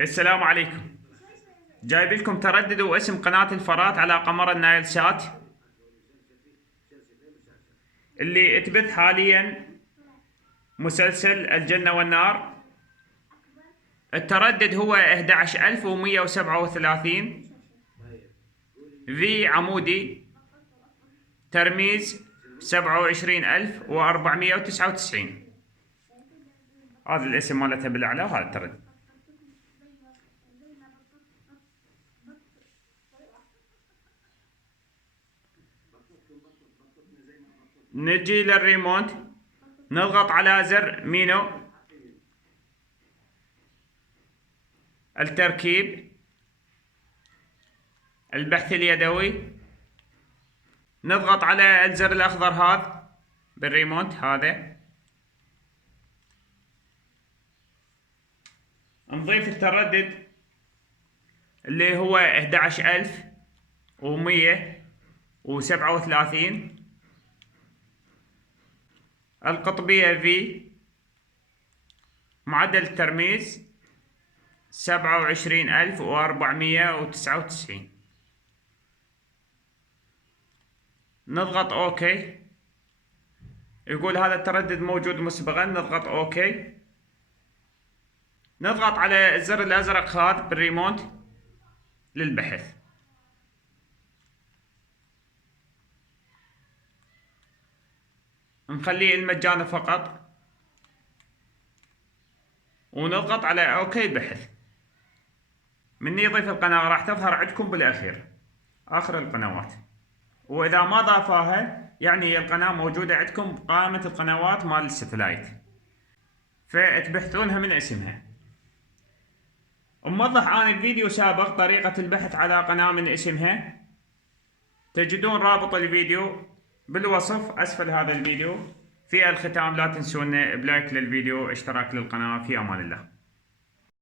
السلام عليكم. جايب لكم تردد واسم قناة الفرات على قمر النايل سات اللي تبث حاليا مسلسل الجنة والنار. التردد هو 11137 في عمودي ترميز 27499. هذا الاسم مالتها بالاعلى وهذا التردد. نجي للريموت، نضغط على زر مينو التركيب، البحث اليدوي، نضغط على الزر الأخضر هذا بالريموت هذا، نضيف التردد اللي هو 11137، القطبية في، معدل الترميز 27499. نضغط اوكي، يقول هذا التردد موجود مسبقا، نضغط اوكي. نضغط على الزر الازرق هذا بالريموت للبحث. نخليه المجاني فقط ونضغط على اوكي بحث. من يضيف القناة راح تظهر عندكم بالاخير اخر القنوات، واذا ما ضافاها يعني القناة موجودة عندكم بقائمة القنوات مال الستلايت، فتبحثونها من اسمها. موضح انا بفيديو سابق طريقة البحث على قناة من اسمها، تجدون رابط الفيديو بالوصف اسفل هذا الفيديو. في الختام لا تنسون بلايك للفيديو، اشتراك للقناة. في امان الله.